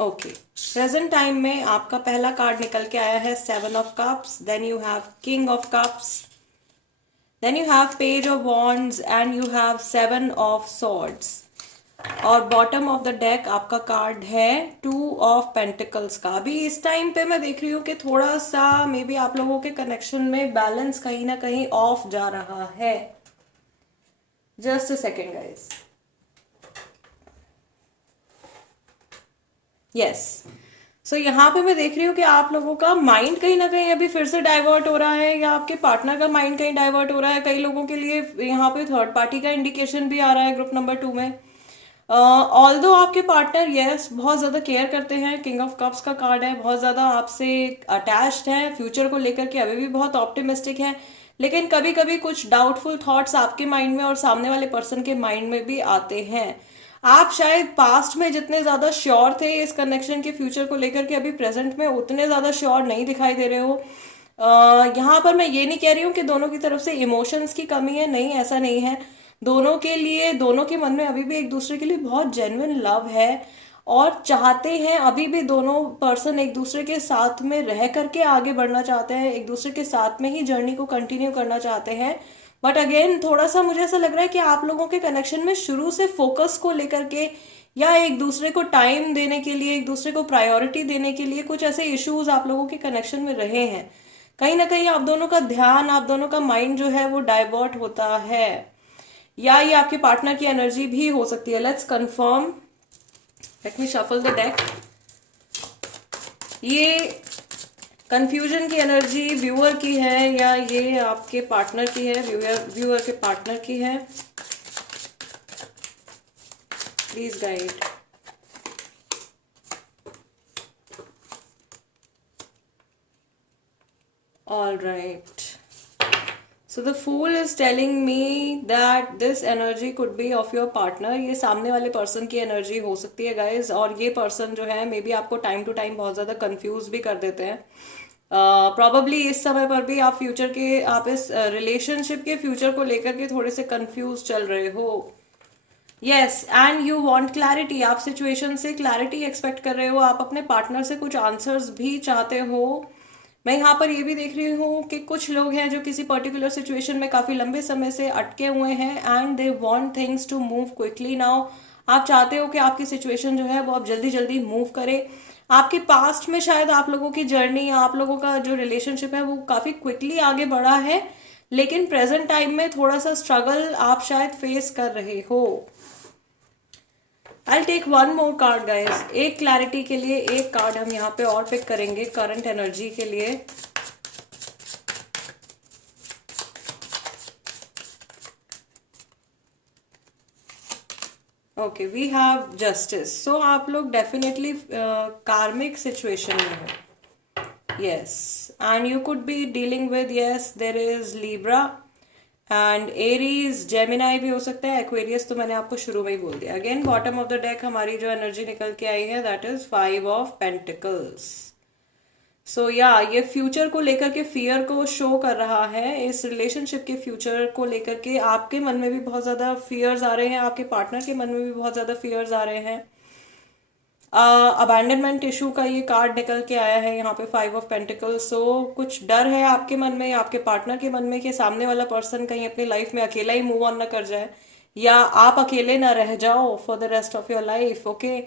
ओके, प्रेजेंट टाइम में आपका पहला कार्ड निकल के आया है 7 of cups, then you have king of cups, then you have page of wands, and you have 7 of swords. और बॉटम ऑफ द डेक आपका कार्ड है 2 ऑफ पेंटिकल्स का। अभी इस टाइम पे मैं देख रही हूँ कि थोड़ा सा मे बी आप लोगों के कनेक्शन में बैलेंस कहीं ना कहीं ऑफ जा रहा है। Just a second guys. Yes, so यहाँ पे मैं देख रही हूँ कि आप लोगों का माइंड कहीं ना कहीं अभी फिर से डाइवर्ट हो रहा है, या आपके पार्टनर का माइंड कहीं डाइवर्ट हो रहा है। कई लोगों के लिए यहाँ पे थर्ड पार्टी का इंडिकेशन भी आ रहा है ग्रुप नंबर 2 में। ऑल्दो आपके पार्टनर यस बहुत ज्यादा केयर करते हैं, किंग ऑफ कप्स का कार्ड है, बहुत ज्यादा आपसे अटैच्ड है, फ्यूचर को लेकर के अभी भी बहुत ऑप्टिमिस्टिक है, लेकिन कभी कभी कुछ डाउटफुल थॉट्स आपके माइंड में और सामने वाले पर्सन के माइंड में भी आते हैं। आप शायद पास्ट में जितने ज्यादा श्योर थे इस कनेक्शन के फ्यूचर को लेकर के, अभी प्रेजेंट में उतने ज्यादा श्योर नहीं दिखाई दे रहे हो। यहाँ पर मैं ये नहीं कह रही हूँ कि दोनों की तरफ से इमोशंस की कमी है, नहीं, ऐसा नहीं है। दोनों के लिए, दोनों के मन में अभी भी एक दूसरे के लिए बहुत जेन्युइन लव है, और चाहते हैं अभी भी दोनों पर्सन एक दूसरे के साथ में रह करके आगे बढ़ना चाहते हैं, एक दूसरे के साथ में ही जर्नी को कंटिन्यू करना चाहते हैं। बट अगेन थोड़ा सा मुझे ऐसा लग रहा है कि आप लोगों के कनेक्शन में शुरू से फोकस को लेकर के, या एक दूसरे को टाइम देने के लिए, एक दूसरे को प्रायोरिटी देने के लिए कुछ ऐसे इश्यूज आप लोगों के कनेक्शन में रहे हैं। कहीं ना कहीं आप दोनों का ध्यान, आप दोनों का माइंड जो है वो डाइवर्ट होता है, या ये आपके पार्टनर की एनर्जी भी हो सकती है। Let's confirm. Let me shuffle the deck. ये कंफ्यूजन की एनर्जी व्यूअर की है या ये आपके पार्टनर की है? व्यूअर के पार्टनर की है। Please guide. All right, so the fool is telling me that this energy could be of your partner. ये सामने वाले पर्सन की एनर्जी हो सकती है गाइज, और ये पर्सन जो है मे बी आपको टाइम टू टाइम बहुत ज़्यादा कंफ्यूज भी कर देते हैं। प्रॉबली इस समय पर भी आप इस रिलेशनशिप के फ्यूचर को लेकर के थोड़े से कंफ्यूज चल रहे हो। Yes, and you want clarity. आप सिचुएशन से क्लैरिटी एक्सपेक्ट कर रहे हो, आप अपने पार्टनर से कुछ आंसर्स भी चाहते हो। मैं यहाँ पर ये भी देख रही हूँ कि कुछ लोग हैं जो किसी पर्टिकुलर सिचुएशन में काफ़ी लंबे समय से अटके हुए हैं and they want things to move quickly now. आप चाहते हो कि आपकी सिचुएशन जो है वो आप जल्दी जल्दी मूव करे। आपके पास्ट में शायद आप लोगों की जर्नी या आप लोगों का जो रिलेशनशिप है वो काफ़ी क्विकली आगे बढ़ा है, लेकिन प्रेजेंट टाइम में थोड़ा सा स्ट्रगल आप शायद फेस कर रहे हो। I'll take one more card guys. एक क्लैरिटी के लिए एक कार्ड हम यहाँ पे और पिक करेंगे करंट एनर्जी के लिए। Okay, we have justice. So आप लोग डेफिनेटली कार्मिक सिचुएशन में हो। Yes, and you could be dealing with, yes there is Libra and Aries, Gemini भी हो सकता है, एक्वेरियस तो मैंने आपको शुरू में ही बोल दिया। Again bottom of the deck हमारी जो एनर्जी निकल के आई है दैट इज 5 ऑफ पेंटिकल्स। सो या ये फ्यूचर को लेकर के फियर को शो कर रहा है। इस रिलेशनशिप के फ्यूचर को लेकर के आपके मन में भी बहुत ज़्यादा फियर्स आ रहे हैं, आपके पार्टनर के मन में भी बहुत ज़्यादा फियर्स आ रहे हैं। अबैंडनमेंट इशू का ये कार्ड निकल के आया है यहाँ पे 5 ऑफ पेंटिकल्स। सो कुछ डर है आपके मन में, आपके पार्टनर के मन में कि सामने वाला पर्सन कहीं अपनी लाइफ में अकेला ही मूव ऑन ना कर जाए या आप अकेले ना रह जाओ for the rest of your life. Okay,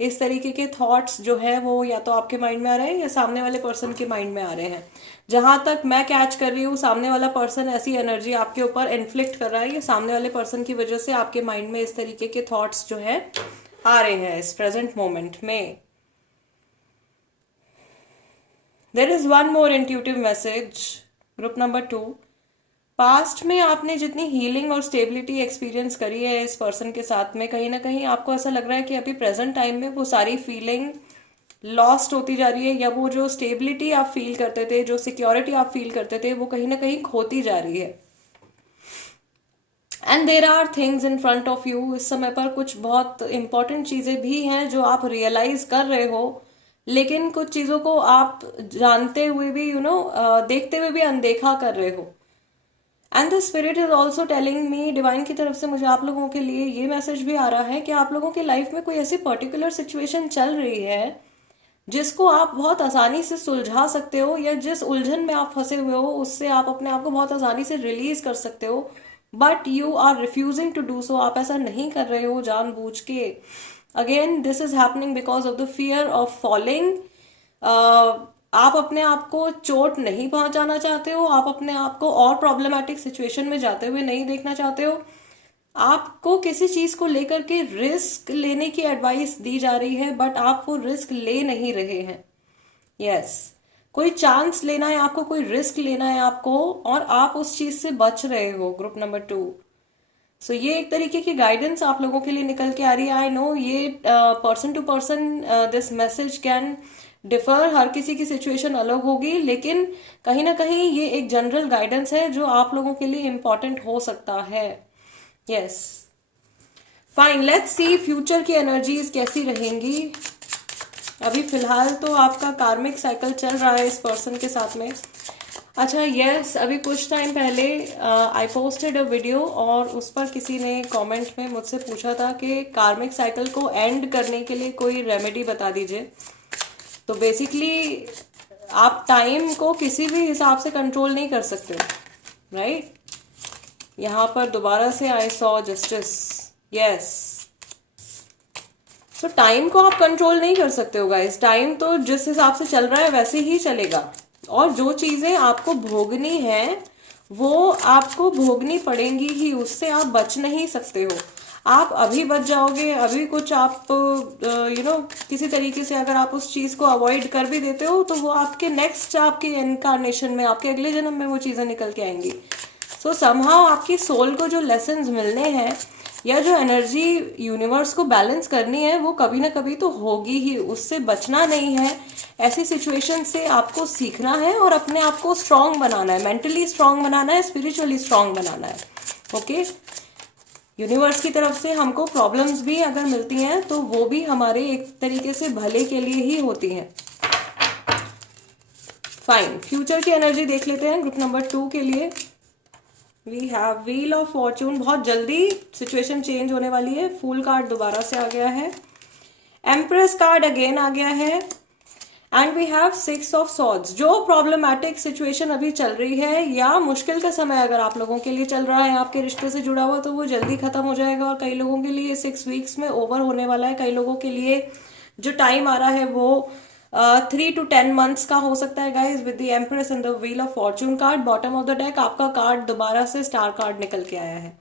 इस तरीके के थॉट्स जो है वो या तो आपके माइंड में आ रहे हैं या सामने वाले पर्सन के माइंड में आ रहे हैं। जहां तक मैं कैच कर रही हूँ, सामने वाला पर्सन ऐसी एनर्जी आपके ऊपर इन्फ्लिक्ट कर रहा है या सामने वाले पर्सन की वजह से आपके माइंड में इस तरीके के थॉट्स जो है आ रहे हैं इस प्रेजेंट मोमेंट में। देर is one more intuitive message, group number 2। Past में आपने जितनी हीलिंग और स्टेबिलिटी एक्सपीरियंस करी है इस पर्सन के साथ में, कहीं ना कहीं आपको ऐसा लग रहा है कि अभी प्रेजेंट टाइम में वो सारी फीलिंग लॉस्ट होती जा रही है, या वो जो स्टेबिलिटी आप फील करते थे, जो सिक्योरिटी आप फील करते थे, वो कहीं ना कहीं खोती जा रही है। And there are things in front of you. इस समय पर कुछ बहुत इंपॉर्टेंट चीज़ें भी हैं जो आप रियलाइज कर रहे हो, लेकिन कुछ चीज़ों को आप जानते हुए भी देखते हुए भी अनदेखा कर रहे हो। And the spirit is also telling me, divine की तरफ से मुझे आप लोगों के लिए ये मैसेज भी आ रहा है कि आप लोगों की लाइफ में कोई ऐसी पर्टिकुलर सिचुएशन चल रही है जिसको आप बहुत आसानी से सुलझा सकते हो, या जिस उलझन में आप फंसे हुए हो उससे आप अपने आप को बहुत आसानी से रिलीज कर सकते हो, but you are refusing to do so. आप ऐसा नहीं कर रहे हो जानबूझ के। Again this is happening because of the fear of falling. आप अपने आप को चोट नहीं पहुंचाना चाहते हो, आप अपने आप को और प्रॉब्लमेटिक सिचुएशन में जाते हुए नहीं देखना चाहते हो। आपको किसी चीज को लेकर के रिस्क लेने की एडवाइस दी जा रही है, बट आप वो रिस्क ले नहीं रहे हैं। यस, कोई चांस लेना है आपको, कोई रिस्क लेना है आपको, और आप उस चीज से बच रहे हो, ग्रुप नंबर 2। सो ये एक तरीके की गाइडेंस आप लोगों के लिए निकल के आ रही है। आई नो ये person to person this message can differ, हर किसी की सिचुएशन अलग होगी, लेकिन कहीं ना कहीं ये एक जनरल गाइडेंस है जो आप लोगों के लिए इम्पॉर्टेंट हो सकता है। Yes, fine, let's see future की एनर्जीज कैसी रहेंगी। अभी फिलहाल तो आपका कार्मिक साइकिल चल रहा है इस पर्सन के साथ में। अच्छा, यस, अभी कुछ टाइम पहले आई पोस्टेड अ वीडियो और उस पर किसी ने कमेंट में मुझसे पूछा था कि कार्मिक साइकिल को एंड करने के लिए कोई रेमेडी बता दीजिए। तो बेसिकली आप टाइम को किसी भी हिसाब से कंट्रोल नहीं कर सकते, राइट? यहाँ पर दोबारा से आई सॉ जस्टिस। यस, तो टाइम को आप कंट्रोल नहीं कर सकते हो गाइस। टाइम तो जिस हिसाब से चल रहा है वैसे ही चलेगा, और जो चीज़ें आपको भोगनी है वो आपको भोगनी पड़ेंगी ही, उससे आप बच नहीं सकते हो। आप अभी बच जाओगे, अभी कुछ आप किसी तरीके से अगर आप उस चीज़ को अवॉइड कर भी देते हो तो वो आपके नेक्स्ट आपके इनकारनेशन में, आपके अगले जन्म में वो चीज़ें निकल के आएंगी। सो समहाउ आपकी सोल को जो लेसन्स मिलने हैं या जो एनर्जी यूनिवर्स को बैलेंस करनी है वो कभी ना कभी तो होगी ही, उससे बचना नहीं है। ऐसी सिचुएशन से आपको सीखना है और अपने आप को स्ट्रांग बनाना है, मेंटली स्ट्रांग बनाना है, स्पिरिचुअली स्ट्रांग बनाना है। ओके, यूनिवर्स की तरफ से हमको प्रॉब्लम्स भी अगर मिलती हैं तो वो भी हमारे एक तरीके से भले के लिए ही होती हैं। फाइन, फ्यूचर की एनर्जी देख लेते हैं ग्रुप नंबर 2 के लिए। We have wheel of fortune, बहुत जल्दी सिचुएशन चेंज होने वाली है। फूल कार्ड दोबारा से आ गया है, एम्प्रेस कार्ड अगेन आ गया है, and we have 6 of swords. जो प्रॉब्लमेटिक सिचुएशन अभी चल रही है या मुश्किल का समय अगर आप लोगों के लिए चल रहा है आपके रिश्ते से जुड़ा हुआ, तो वो जल्दी खत्म हो जाएगा और कई लोगों के लिए 6 वीक्स में ओवर होने वाला है। कई लोगों के लिए जो टाइम आ रहा है वो 3 to 10 months का हो सकता है guys, with the empress and the wheel of Fortune card. Bottom of the deck आपका कार्ड दोबारा से स्टार कार्ड निकल के आया है।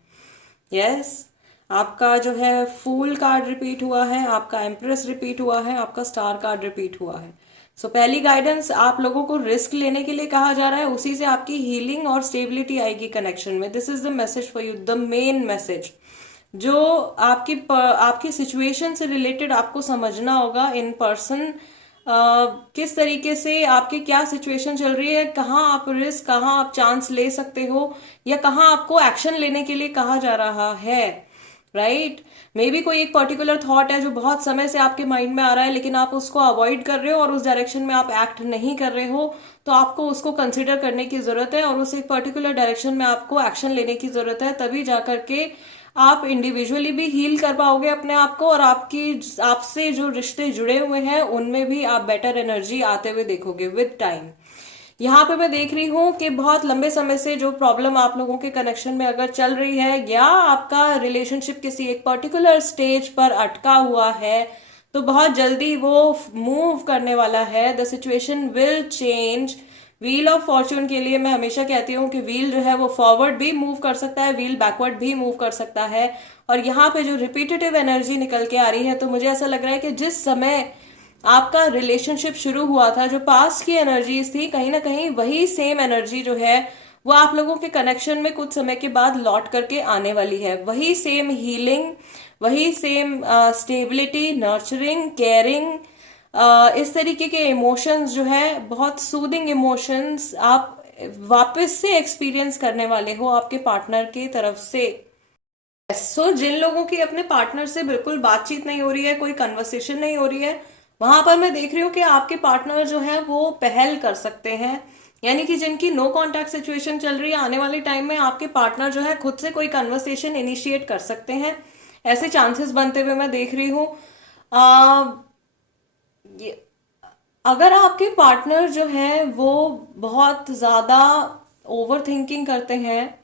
यस, आपका जो है फूल कार्ड रिपीट हुआ है, आपका एम्प्रेस रिपीट हुआ है, आपका स्टार कार्ड रिपीट हुआ है। सो पहली गाइडेंस, आप लोगों को रिस्क लेने के लिए कहा जा रहा है, उसी से आपकी हीलिंग और स्टेबिलिटी आएगी कनेक्शन में। This is the message for you, the main message जो आपकी सिचुएशन से रिलेटेड आपको समझना होगा इन पर्सन। किस तरीके से आपकी क्या सिचुएशन चल रही है, कहाँ आप रिस्क, कहाँ आप चांस ले सकते हो, या कहाँ आपको एक्शन लेने के लिए कहा जा रहा है। राइट, मे बी कोई एक पर्टिकुलर थॉट है जो बहुत समय से आपके माइंड में आ रहा है लेकिन आप उसको अवॉइड कर रहे हो और उस डायरेक्शन में आप एक्ट नहीं कर रहे हो, तो आपको उसको कंसिडर करने की जरूरत है और उस एक पर्टिकुलर डायरेक्शन में आपको एक्शन लेने की जरूरत है। तभी जा करके आप इंडिविजुअली भी हील कर पाओगे अपने आप को, और आपसे जो रिश्ते जुड़े हुए हैं उनमें भी आप बेटर एनर्जी आते हुए देखोगे विद टाइम। यहाँ पे मैं देख रही हूँ कि बहुत लंबे समय से जो प्रॉब्लम आप लोगों के कनेक्शन में अगर चल रही है या आपका रिलेशनशिप किसी एक पर्टिकुलर स्टेज पर अटका हुआ है, तो बहुत जल्दी वो मूव करने वाला है। The situation will change. Wheel of Fortune के लिए मैं हमेशा कहती हूँ कि व्हील जो है वो फॉरवर्ड भी मूव कर सकता है, व्हील बैकवर्ड भी मूव कर सकता है। और यहाँ पे जो रिपीटेटिव एनर्जी निकल के आ रही है, तो मुझे ऐसा लग रहा है कि जिस समय आपका रिलेशनशिप शुरू हुआ था, जो पास्ट की एनर्जीज थी, कहीं ना कहीं वही सेम एनर्जी जो है वो आप लोगों के कनेक्शन में कुछ समय के बाद लौट करके आने वाली है। वही सेम हीलिंग, वही सेम स्टेबिलिटी, नर्चरिंग, केयरिंग, इस तरीके के इमोशंस जो है, बहुत सूदिंग इमोशंस आप वापस से एक्सपीरियंस करने वाले हो आपके पार्टनर की तरफ से। सो जिन लोगों की अपने पार्टनर से बिल्कुल बातचीत नहीं हो रही है, कोई कन्वर्सेशन नहीं हो रही है, वहां पर मैं देख रही हूँ कि आपके पार्टनर जो है वो पहल कर सकते हैं। यानी कि जिनकी नो कांटेक्ट सिचुएशन चल रही है, आने वाले टाइम में आपके पार्टनर जो है खुद से कोई कन्वर्सेशन इनिशिएट कर सकते हैं। ऐसे चांसेस बनते हुए मैं देख रही हूँ। आ, ये- अगर आपके पार्टनर जो है वो बहुत ज्यादा ओवर थिंकिंग करते हैं,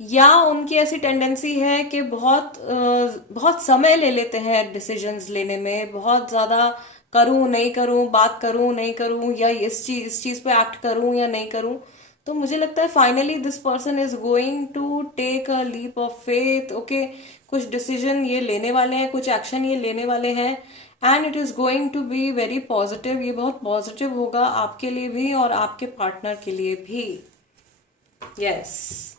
या उनकी ऐसी टेंडेंसी है कि बहुत समय ले लेते हैं डिसीजंस लेने में, बहुत ज़्यादा करूं नहीं करूं, बात करूं नहीं करूं, या इस चीज़ पे एक्ट करूं या नहीं करूं, तो मुझे लगता है finally this person is going to take a leap of faith. Okay, कुछ डिसीजन ये लेने वाले हैं, कुछ एक्शन ये लेने वाले हैं, and it is going to be very positive. ये बहुत पॉजिटिव होगा आपके लिए भी और आपके पार्टनर के लिए भी। Yes,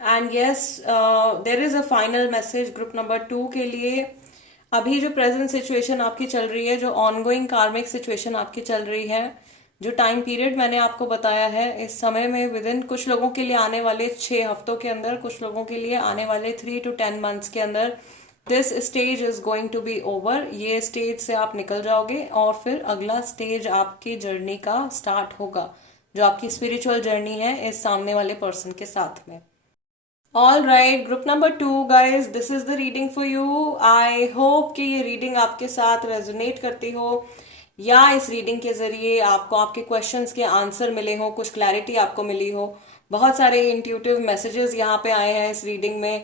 and yes, there is a final message group number 2 के लिए। अभी जो प्रेजेंट सिचुएशन आपकी चल रही है, जो ऑनगोइंग कार्मिक सिचुएशन आपकी चल रही है, जो टाइम पीरियड मैंने आपको बताया है, इस समय में विद इन कुछ लोगों के लिए आने वाले 6 हफ्तों के अंदर, कुछ लोगों के लिए आने वाले 3 to 10 months के अंदर, this stage is going to be over. ये स्टेज से आप निकल जाओगे और फिर अगला स्टेज आपकी जर्नी का स्टार्ट होगा, जो आपकी स्पिरिचुअल जर्नी है इस सामने वाले पर्सन के साथ में। All right, group number 2 guys, this is the reading for you. I hope कि ये रीडिंग आपके साथ रेजोनेट करती हो, या इस रीडिंग के जरिए आपको आपके क्वेश्चंस के आंसर मिले हो, कुछ क्लैरिटी आपको मिली हो। बहुत सारे इंट्यूटिव मैसेजेस यहाँ पे आए हैं इस रीडिंग में,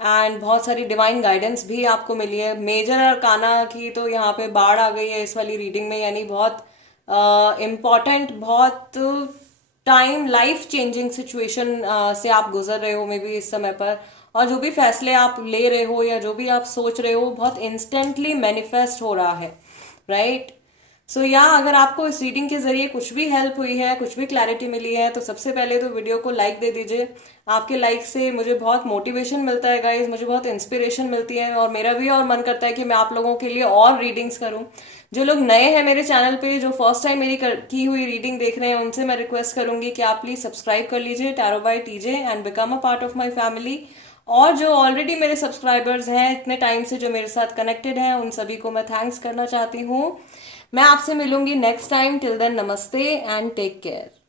एंड बहुत सारी डिवाइन गाइडेंस भी आपको मिली है। मेजर अरकाना की तो यहाँ पे बाढ़ आ गई है इस वाली रीडिंग में, यानी बहुत इम्पॉर्टेंट, बहुत टाइम लाइफ चेंजिंग सिचुएशन से आप गुजर रहे हो मे बी इस समय पर, और जो भी फैसले आप ले रहे हो या जो भी आप सोच रहे हो बहुत इंस्टेंटली मैनिफेस्ट हो रहा है, राइट। सो या अगर आपको इस रीडिंग के जरिए कुछ भी हेल्प हुई है, कुछ भी क्लैरिटी मिली है, तो सबसे पहले तो वीडियो को लाइक दे दीजिए। आपके लाइक से मुझे बहुत मोटिवेशन मिलता है गाइज, मुझे बहुत इंस्पिरेशन मिलती है, और मेरा भी और मन करता है कि मैं आप लोगों के लिए और रीडिंग्स करूं। जो लोग नए हैं मेरे चैनल पे, जो फर्स्ट टाइम मेरी की हुई रीडिंग देख रहे हैं, उनसे मैं रिक्वेस्ट करूंगी कि आप प्लीज सब्सक्राइब कर लीजिए tarot by TJ and become a part of my family. और जो ऑलरेडी मेरे सब्सक्राइबर्स हैं इतने टाइम से, जो मेरे साथ कनेक्टेड हैं, उन सभी को मैं थैंक्स करना चाहती हूँ। मैं आपसे मिलूंगी नेक्स्ट टाइम। टिल देन नमस्ते एंड टेक केयर।